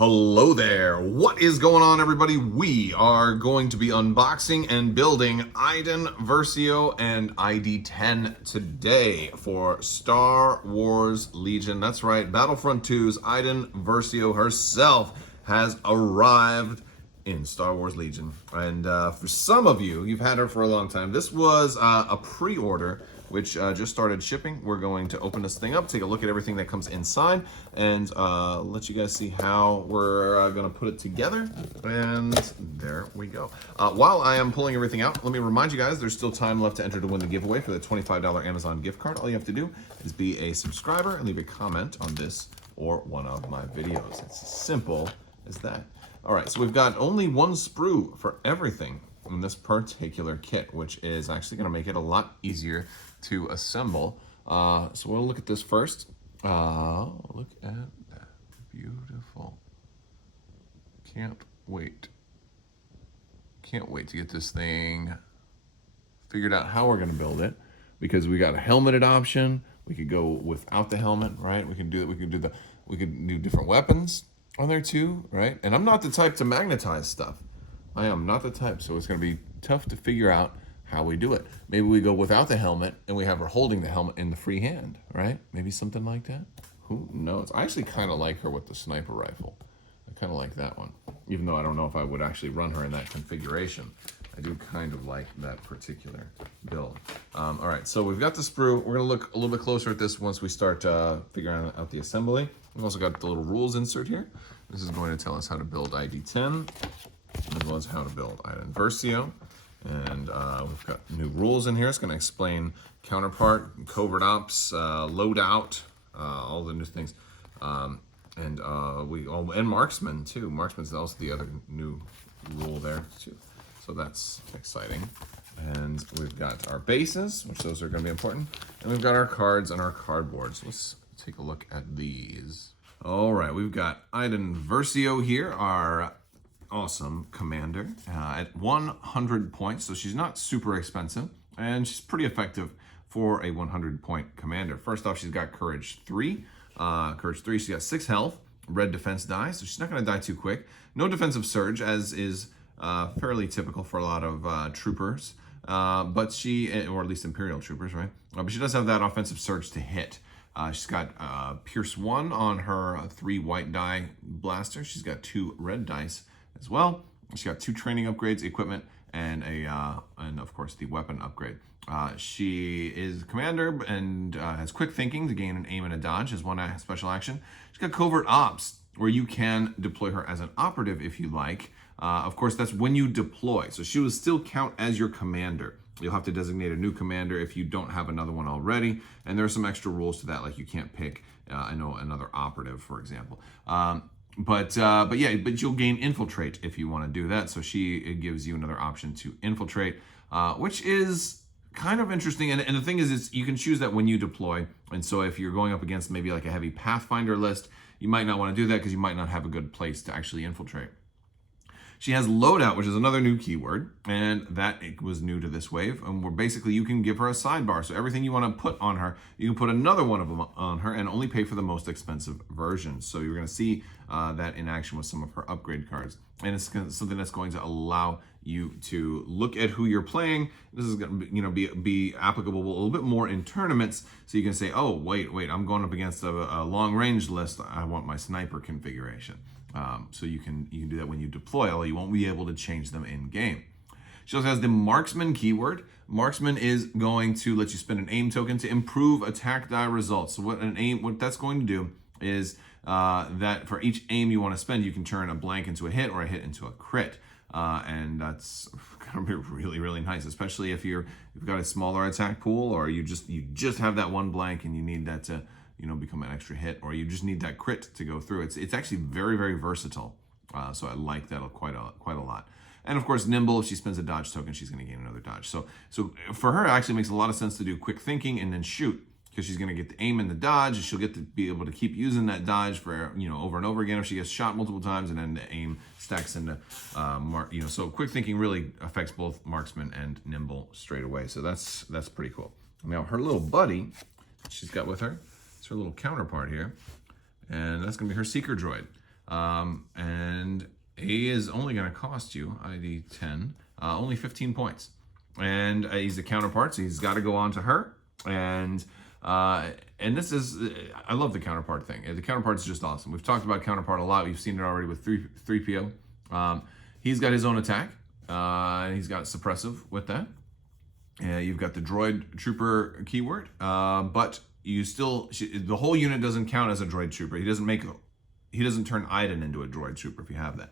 Hello there. What is going on, everybody? We are going to be unboxing and building Iden Versio and ID10 today for Star Wars Legion. That's right, Battlefront 2's Iden Versio herself has arrived in Star Wars Legion. And for some of you, you've had her for a long time. This was a pre-order which just started shipping. We're going to open this thing up, take a look at everything that comes inside, and let you guys see how we're gonna put it together. And there we go. While I am pulling everything out, let me remind you guys, there's still time left to enter to win the giveaway for the $25 Amazon gift card. All you have to do is be a subscriber and leave a comment on this or one of my videos. It's as simple as that. All right, so we've got only one sprue for everything in this particular kit, which is actually gonna make it a lot easier to assemble. So we'll look at this first. Look at that, beautiful. Can't wait to get this thing figured out how we're gonna build it, because we got a helmeted option. We could go without the helmet, right? We can do it. We could do different weapons on there too, right? And I'm not the type to magnetize stuff. I am not the type, so it's gonna be tough to figure out how we do it. Maybe we go without the helmet and we have her holding the helmet in the free hand, right? Maybe something like that. Who knows? I actually kind of like her with the sniper rifle. I kind of like that one, even though I don't know if I would actually run her in that configuration. I do kind of like that particular build. All right, so we've got the sprue. We're gonna look a little bit closer at this once we start figuring out the assembly. We've also got the little rules insert here. This is going to tell us how to build ID10, as well as how to build Iden Versio. And we've got new rules in here. It's going to explain counterpart, covert ops, loadout, all the new things, and marksman too. Marksman's also the other new rule there too. So that's exciting. And we've got our bases, which those are going to be important, and we've got our cards and our cardboards. Let's take a look at these. All right, we've got Iden Versio here, our awesome commander at 100 points, so she's not super expensive and she's pretty effective for a 100-point commander. First off, she's got courage 3. She's got 6 health, red defense die, so she's not going to die too quick. No defensive surge, as is fairly typical for a lot of troopers, but she, or at least Imperial troopers, right? But she does have that offensive surge to hit. She's got Pierce 1 on her 3 white die blaster. She's got 2 red dice as well. She's got 2 training upgrades, equipment, and of course the weapon upgrade. She is commander and has quick thinking to gain an aim and a dodge as one special action. She's got covert ops, where you can deploy her as an operative if you like. Of course, that's when you deploy, so she will still count as your commander. You'll have to designate a new commander if you don't have another one already, and there are some extra rules to that, like you can't pick another operative, for example. But you'll gain infiltrate if you want to do that. So it gives you another option to infiltrate, which is kind of interesting. And the thing is you can choose that when you deploy. And so if you're going up against maybe like a heavy Pathfinder list, you might not want to do that because you might not have a good place to actually infiltrate. She has loadout, which is another new keyword, and that was new to this wave. And where basically you can give her a sidebar. So everything you want to put on her, you can put another one of them on her and only pay for the most expensive versions. So you're going to see that in action with some of her upgrade cards. And it's something that's going to allow you to look at who you're playing. This is going to be applicable a little bit more in tournaments. So you can say, oh, wait, I'm going up against a long range list. I want my sniper configuration. So you can do that when you deploy, although you won't be able to change them in game. She also has the marksman keyword. Marksman is going to let you spend an aim token to improve attack die results. So what that's going to do is that for each aim you want to spend, you can turn a blank into a hit or a hit into a crit. And that's going to be really, really nice, especially if you've got a smaller attack pool, or you just have that one blank and you need that to become an extra hit, or you just need that crit to go through. It's actually very, very versatile. So I like that quite a lot. And of course, nimble, if she spends a dodge token, she's going to gain another dodge. So for her, it actually makes a lot of sense to do quick thinking and then shoot, because she's going to get the aim and the dodge, and she'll get to be able to keep using that dodge for over and over again if she gets shot multiple times, and then the aim stacks into So quick thinking really affects both marksman and nimble straight away. So that's pretty cool. Now her little buddy she's got with her, it's her little counterpart here, and that's going to be her seeker droid. And A is only going to cost you, ID 10, only 15 points. And he's a counterpart, so he's got to go on to her. And this is, I love the counterpart thing. The counterpart's just awesome. We've talked about counterpart a lot. We've seen it already with 3PO. He's got his own attack. And he's got suppressive with that. You've got the droid trooper keyword, but you still, the whole unit doesn't count as a droid trooper. He doesn't turn Iden into a droid trooper if you have that.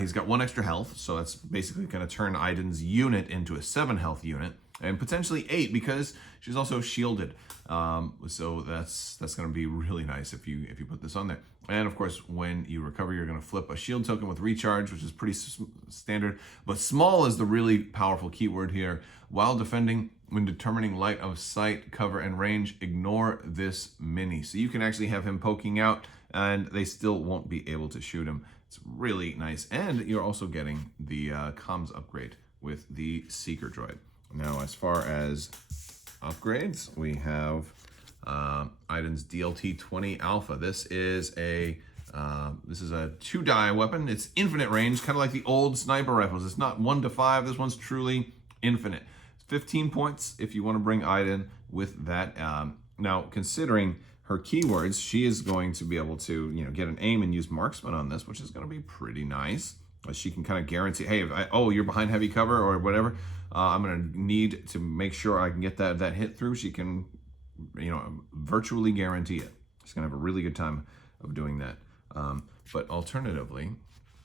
He's got 1 extra health, so that's basically going to turn Iden's unit into a 7 health unit, and potentially 8 because she's also shielded. So that's going to be really nice if you put this on there. And of course, when you recover, you're going to flip a shield token with recharge, which is pretty standard. But small is the really powerful keyword here. While defending, when determining light of sight, cover, and range, ignore this mini. So you can actually have him poking out, and they still won't be able to shoot him. It's really nice. And you're also getting the comms upgrade with the Seeker droid. Now, as far as upgrades, we have Iden's DLT-20 Alpha. This is a 2-die weapon. It's infinite range, kind of like the old sniper rifles. It's not 1 to 5. This one's truly infinite. 15 points if you want to bring Iden with that. Now, considering her keywords, she is going to be able to, get an aim and use marksman on this, which is going to be pretty nice. She can kind of guarantee, hey, you're behind heavy cover or whatever, I'm going to need to make sure I can get that hit through. She can, virtually guarantee it. She's going to have a really good time of doing that. But alternatively,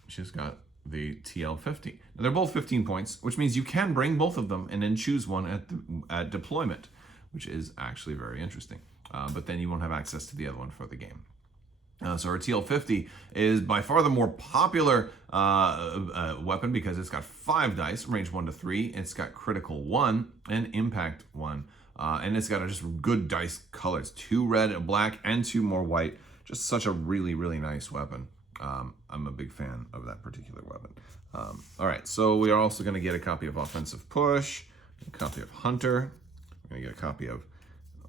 she's got the TL50. Now, they're both 15 points, which means you can bring both of them and then choose one at deployment, which is actually very interesting. But then you won't have access to the other one for the game. So our TL50 is by far the more popular weapon because it's got 5 dice, range 1 to 3. It's got critical 1 and impact 1. And it's got just good dice colors, 2 red, a black, and 2 more white. Just such a really, really nice weapon. I'm a big fan of that particular weapon. All right, so we are also going to get a copy of Offensive Push, a copy of Hunter. We're going to get a copy of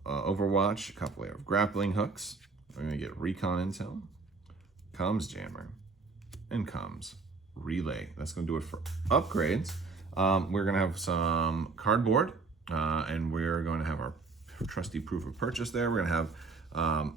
Overwatch, a copy of Grappling Hooks. We're going to get Recon Intel, Comms Jammer, and Comms Relay. That's going to do it for upgrades. We're going to have some cardboard, and we're going to have our trusty proof of purchase there. We're going to have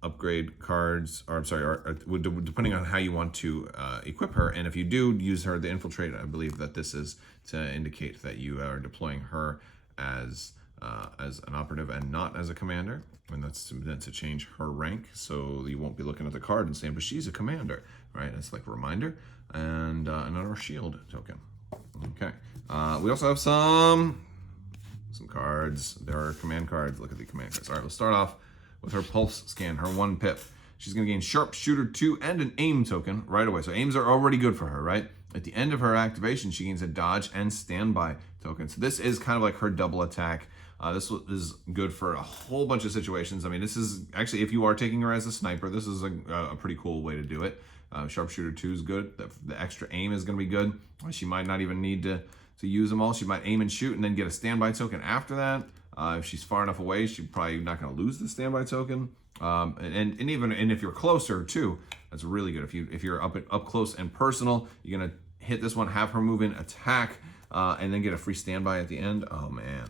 upgrade cards, depending on how you want to equip her. And if you do use her, the Infiltrate, I believe that this is to indicate that you are deploying her as an operative and not as a commander. And that's meant to change her rank, so you won't be looking at the card and saying, but she's a commander, right? That's like a reminder. And another shield token. Okay. We also have some cards. There are command cards. Look at the command cards. All right, we'll start off with her pulse scan, her 1 pip. She's going to gain Sharpshooter 2 and an aim token right away. So aims are already good for her, right? At the end of her activation, she gains a dodge and standby token. So this is kind of like her double attack. This is good for a whole bunch of situations. I mean, this is actually, if you are taking her as a sniper, this is a pretty cool way to do it. Sharpshooter 2 is good. The extra aim is going to be good. She might not even need to use them all. She might aim and shoot and then get a standby token after that. If she's far enough away, she's probably not going to lose the standby token. And even if you're closer too, that's really good. If you're up close and personal, you're going to hit this one, have her move in, attack, and then get a free standby at the end. Oh man,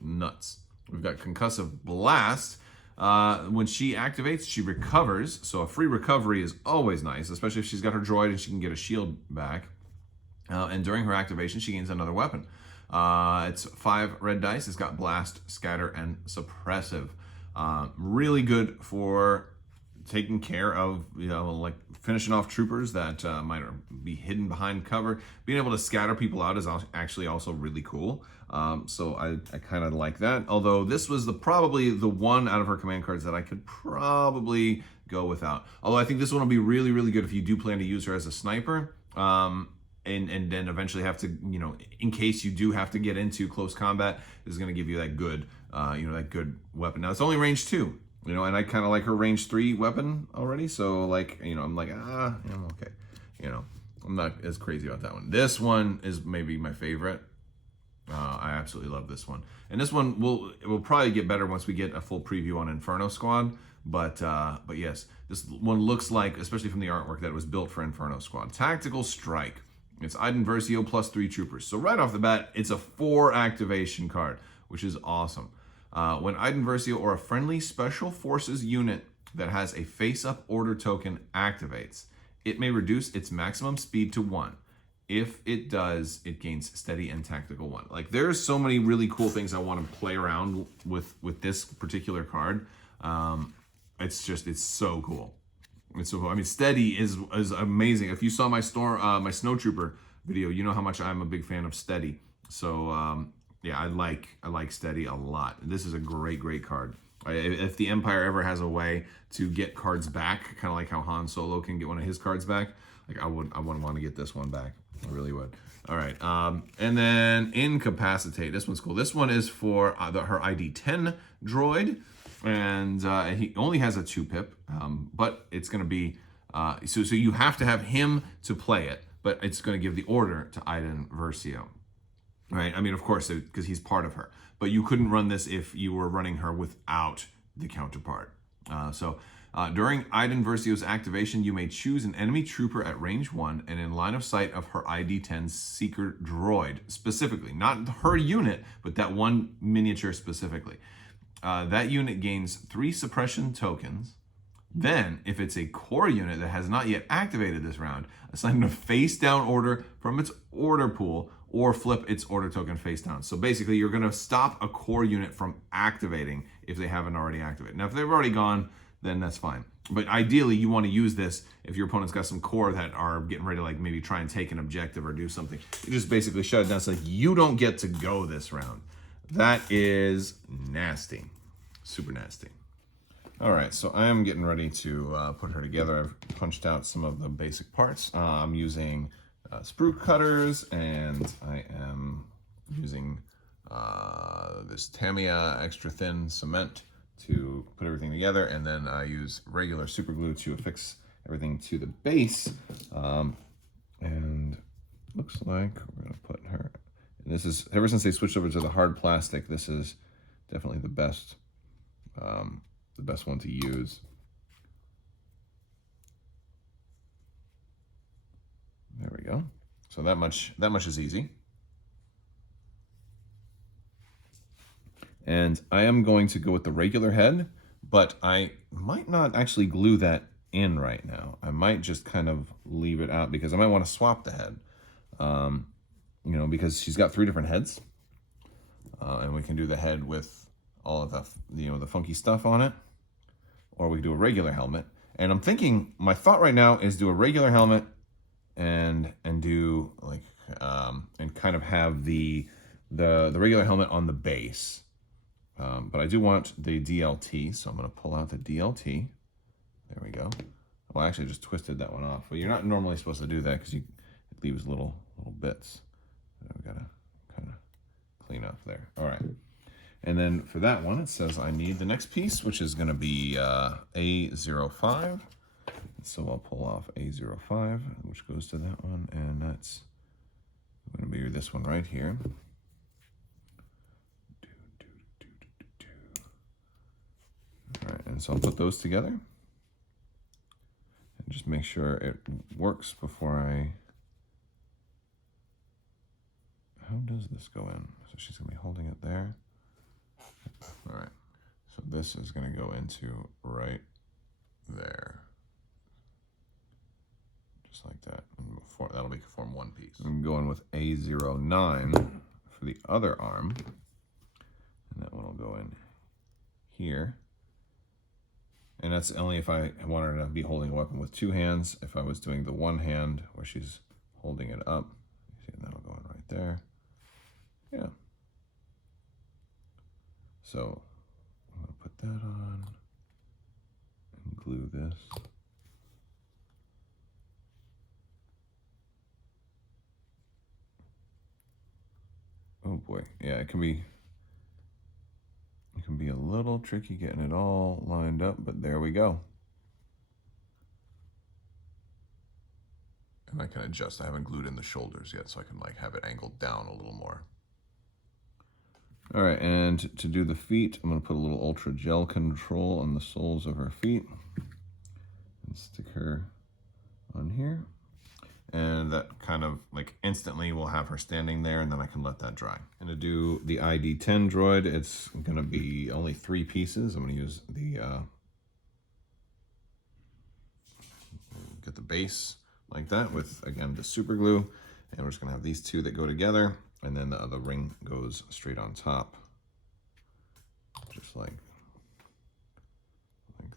nuts. We've got Concussive Blast. When she activates, she recovers. So a free recovery is always nice, especially if she's got her droid and she can get a shield back. And during her activation, she gains another weapon. It's 5 red dice. It's got Blast, Scatter, and Suppressive. Really good for taking care of, like finishing off troopers that might be hidden behind cover. Being able to scatter people out is actually also really cool. So I kind of like that. Although this was probably the one out of her command cards that I could probably go without. Although I think this one will be really, really good if you do plan to use her as a sniper. And then eventually have to, in case you do have to get into close combat, this is going to give you that good, that good weapon. Now it's only range 2, and I kind of like her range 3 weapon already. So I'm like, I'm okay. I'm not as crazy about that one. This one is maybe my favorite. I absolutely love this one. And this one will probably get better once we get a full preview on Inferno Squad. But yes, this one looks like, especially from the artwork, that it was built for Inferno Squad. Tactical Strike. It's Iden Versio plus 3 troopers. So right off the bat, it's a 4 activation card, which is awesome. When Iden Versio or a friendly Special Forces unit that has a face-up order token activates, it may reduce its maximum speed to 1. If it does, it gains steady and tactical 1. Like, there's so many really cool things I want to play around with this particular card. It's so cool. It's so cool. I mean, steady is amazing. If you saw my my Snow Trooper video, you know how much I'm a big fan of steady. So yeah, I like steady a lot. This is a great card. If the Empire ever has a way to get cards back, kind of like how Han Solo can get one of his cards back, like I would want to get this one back. I really would. All right, and then Incapacitate. This one's cool. This one is for her ID 10 droid, and he only has a 2-pip, but it's going to be so you have to have him to play it, but it's going to give the order to Iden Versio. Right? I mean, of course, because he's part of her. But you couldn't run this if you were running her without the counterpart. During Iden Versio's activation, you may choose an enemy trooper at range 1 and in line of sight of her ID-10 Seeker droid, specifically. Not her unit, but that one miniature specifically. That unit gains 3 suppression tokens. Then, if it's a core unit that has not yet activated this round, assign a face-down order from its order pool or flip its order token face down. So basically, you're going to stop a core unit from activating if they haven't already activated. Now, if they've already gone, then that's fine. But ideally, you want to use this if your opponent's got some core that are getting ready to like maybe try and take an objective or do something. You just basically shut it down so you don't get to go this round. That is nasty. Super nasty. All right, so I am getting ready to put her together. I've punched out some of the basic parts. I'm using sprue cutters, and I am using this Tamiya extra thin cement to put everything together, and then I use regular super glue to affix everything to the base. And looks like we're gonna put her, and this is, ever since they switched over to the hard plastic, this is definitely the best one to use. There we go. So that much is easy. And I am going to go with the regular head, but I might not actually glue that in right now. I might just kind of leave it out because I might want to swap the head. You know, because she's got 3 different heads. And we can do the head with all of the, you know, the funky stuff on it, or we can do a regular helmet. And I'm thinking, my thought right now is do a regular helmet and do like and kind of have the regular helmet on the base. But I do want the DLT, so I'm going to pull out the DLT. There we go. Well, I actually just twisted that one off. Well, you're not normally supposed to do that because it leaves little bits. We gotta kind of clean up there. All right. And then for that one, it says I need the next piece, which is going to be A05. So I'll pull off A05, which goes to that one, and that's going to be this one right here. All right, and so I'll put those together and just make sure it works before I... How does this go in? So she's going to be holding it there. All right, so this is going to go into right there. Just like that. And that'll form one piece. I'm going with A09 for the other arm. And that one will go in here. And that's only if I wanted her to be holding a weapon with 2 hands. If I was doing the one hand where she's holding it up, see, that'll go in right there. Yeah. So I'm going to put that on and glue this. Oh boy, yeah, it can be a little tricky getting it all lined up, but there we go. And I can adjust. I haven't glued in the shoulders yet, so I can like have it angled down a little more. All right, and to do the feet, I'm gonna put a little Ultra Gel Control on the soles of her feet and stick her on here. And that kind of like instantly will have her standing there, and then I can let that dry. And to do the ID10 droid, it's gonna be only 3 pieces. I'm gonna use the, get the base like that with, again, the super glue. And we're just gonna have these 2 that go together, and then the other ring goes straight on top. Just like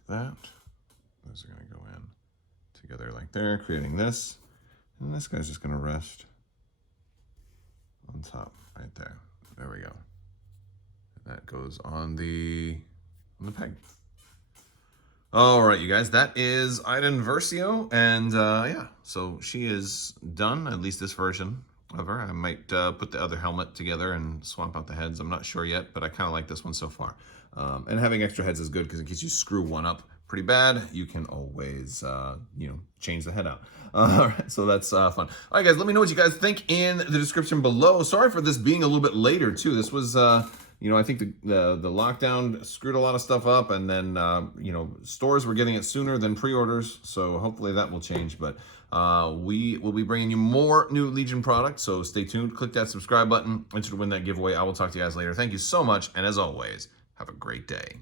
that. Those are gonna go in together like there, creating this. And this guy's just gonna rest on top, right there. There we go. And that goes on the peg. All right, you guys, that is Iden Versio, and yeah, so she is done, at least this version of her. I might put the other helmet together and swap out the heads. I'm not sure yet, but I kind of like this one so far. And having extra heads is good because in case you screw one up pretty bad, you can always, you know, change the head out. All right, so that's fun. All right, guys, let me know what you guys think in the description below. Sorry for this being a little bit later, too. This was... you know, I think the lockdown screwed a lot of stuff up, and then, you know, stores were getting it sooner than pre-orders, so hopefully that will change. But we will be bringing you more new Legion products, so stay tuned. Click that subscribe button, enter to win that giveaway. I will talk to you guys later. Thank you so much, and as always, have a great day.